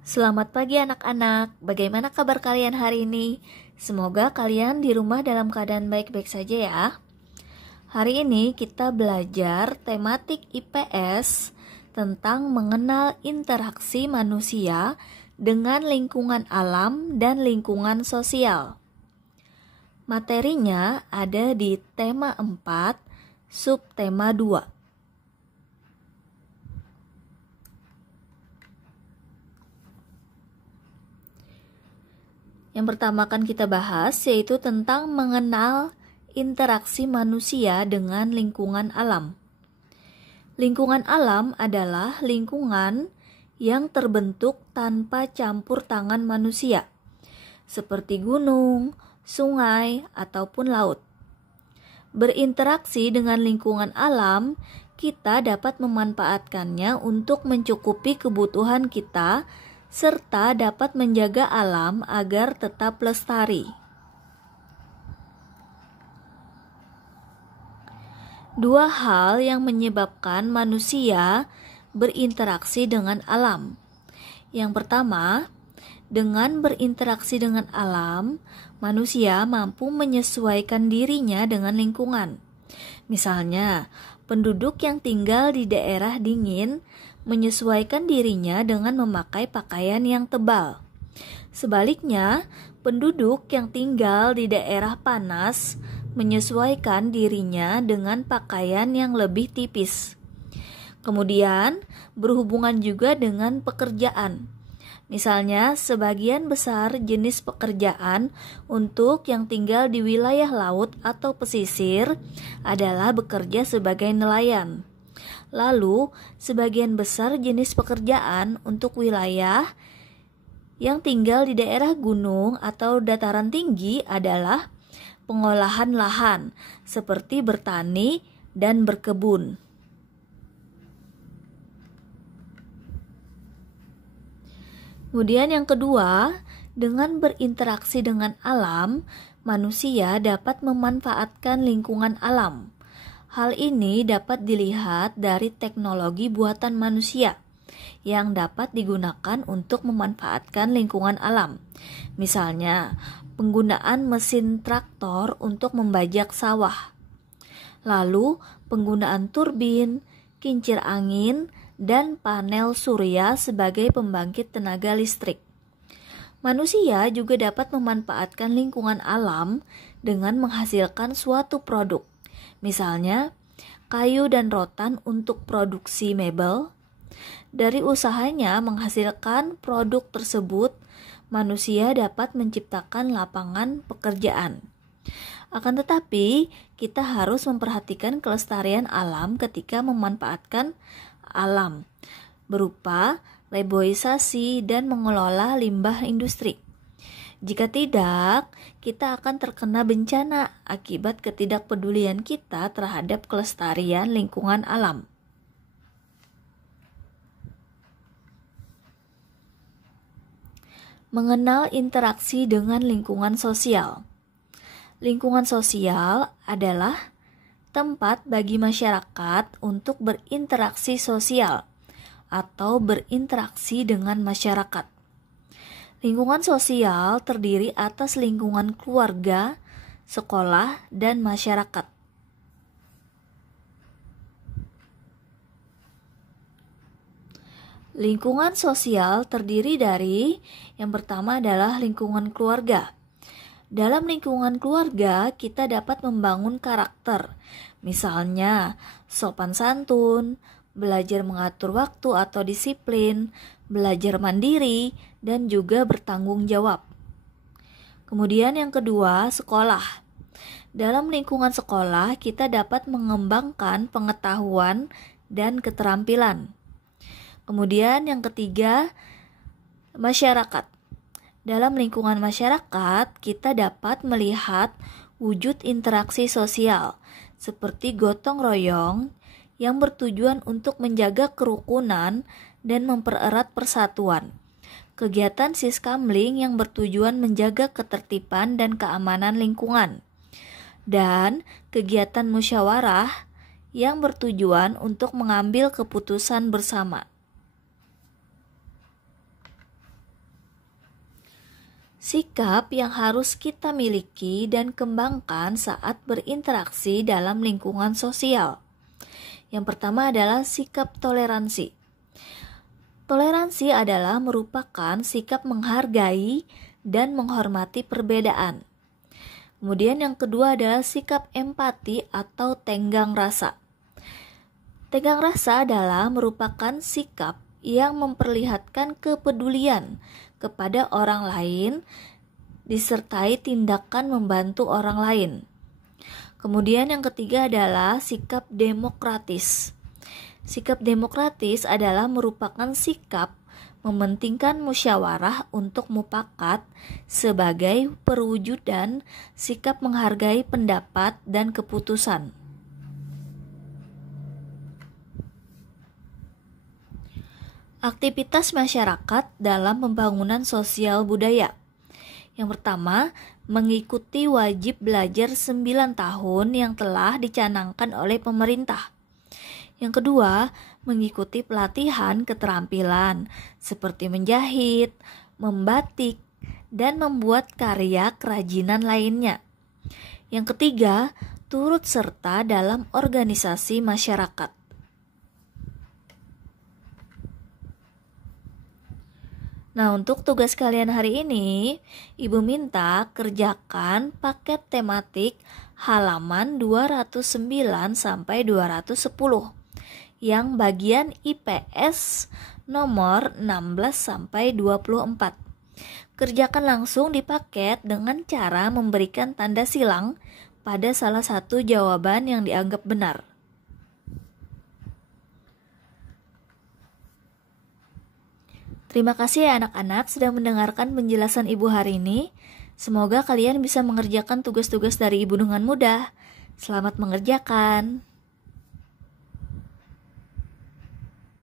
Selamat pagi anak-anak, bagaimana kabar kalian hari ini? Semoga kalian di rumah dalam keadaan baik-baik saja ya. Hari ini kita belajar tematik IPS tentang mengenal interaksi manusia dengan lingkungan alam dan lingkungan sosial. Materinya ada di tema 4, subtema 2. Yang pertama akan kita bahas yaitu tentang mengenal interaksi manusia dengan lingkungan alam. Lingkungan alam adalah lingkungan yang terbentuk tanpa campur tangan manusia, seperti gunung, sungai, ataupun laut. Berinteraksi dengan lingkungan alam, kita dapat memanfaatkannya untuk mencukupi kebutuhan kita serta dapat menjaga alam agar tetap lestari. Dua hal yang menyebabkan manusia berinteraksi dengan alam. Yang pertama, dengan berinteraksi dengan alam, manusia mampu menyesuaikan dirinya dengan lingkungan. Misalnya, penduduk yang tinggal di daerah dingin menyesuaikan dirinya dengan memakai pakaian yang tebal. Sebaliknya, penduduk yang tinggal di daerah panas menyesuaikan dirinya dengan pakaian yang lebih tipis. Kemudian, berhubungan juga dengan pekerjaan. Misalnya, sebagian besar jenis pekerjaan untuk yang tinggal di wilayah laut atau pesisir adalah bekerja sebagai nelayan. Lalu, sebagian besar jenis pekerjaan untuk wilayah yang tinggal di daerah gunung atau dataran tinggi adalah pengolahan lahan, seperti bertani dan berkebun. Kemudian yang kedua, dengan berinteraksi dengan alam, manusia dapat memanfaatkan lingkungan alam. Hal ini dapat dilihat dari teknologi buatan manusia yang dapat digunakan untuk memanfaatkan lingkungan alam. Misalnya, penggunaan mesin traktor untuk membajak sawah. Lalu, penggunaan turbin, kincir angin, dan panel surya sebagai pembangkit tenaga listrik. Manusia juga dapat memanfaatkan lingkungan alam dengan menghasilkan suatu produk. Misalnya, kayu dan rotan untuk produksi mebel. Dari usahanya menghasilkan produk tersebut, manusia dapat menciptakan lapangan pekerjaan. Akan tetapi, kita harus memperhatikan kelestarian alam ketika memanfaatkan alam, berupa reboisasi dan mengelola limbah industri. Jika tidak, kita akan terkena bencana akibat ketidakpedulian kita terhadap kelestarian lingkungan alam. Mengenal interaksi dengan lingkungan sosial. Lingkungan sosial adalah tempat bagi masyarakat untuk berinteraksi sosial atau berinteraksi dengan masyarakat. Lingkungan sosial terdiri atas lingkungan keluarga, sekolah, dan masyarakat. Lingkungan sosial terdiri dari yang pertama adalah lingkungan keluarga. Dalam lingkungan keluarga, kita dapat membangun karakter. Misalnya, sopan santun, belajar mengatur waktu atau disiplin, belajar mandiri, dan juga bertanggung jawab. Kemudian yang kedua, sekolah. Dalam lingkungan sekolah, kita dapat mengembangkan pengetahuan dan keterampilan. Kemudian yang ketiga, masyarakat. Dalam lingkungan masyarakat, kita dapat melihat wujud interaksi sosial, seperti gotong royong yang bertujuan untuk menjaga kerukunan dan mempererat persatuan. Kegiatan siskamling yang bertujuan menjaga ketertiban dan keamanan lingkungan. Dan kegiatan musyawarah yang bertujuan untuk mengambil keputusan bersama. Sikap yang harus kita miliki dan kembangkan saat berinteraksi dalam lingkungan sosial. Yang pertama adalah sikap toleransi. Toleransi adalah merupakan sikap menghargai dan menghormati perbedaan. Kemudian yang kedua adalah sikap empati atau tenggang rasa. Tenggang rasa adalah merupakan sikap yang memperlihatkan kepedulian kepada orang lain disertai tindakan membantu orang lain. Kemudian yang ketiga adalah sikap demokratis. Sikap demokratis adalah merupakan sikap mementingkan musyawarah untuk mufakat sebagai perwujudan sikap menghargai pendapat dan keputusan. Aktivitas masyarakat dalam pembangunan sosial budaya. Yang pertama, mengikuti wajib belajar 9 tahun yang telah dicanangkan oleh pemerintah. Yang kedua, mengikuti pelatihan keterampilan seperti menjahit, membatik, dan membuat karya kerajinan lainnya. Yang ketiga, turut serta dalam organisasi masyarakat. Nah, untuk tugas kalian hari ini, Ibu minta kerjakan paket tematik halaman 209 sampai 210 yang bagian IPS nomor 16 sampai 24. Kerjakan langsung di paket dengan cara memberikan tanda silang pada salah satu jawaban yang dianggap benar. Terima kasih ya anak-anak sudah mendengarkan penjelasan Ibu hari ini. Semoga kalian bisa mengerjakan tugas-tugas dari Ibu dengan mudah. Selamat mengerjakan.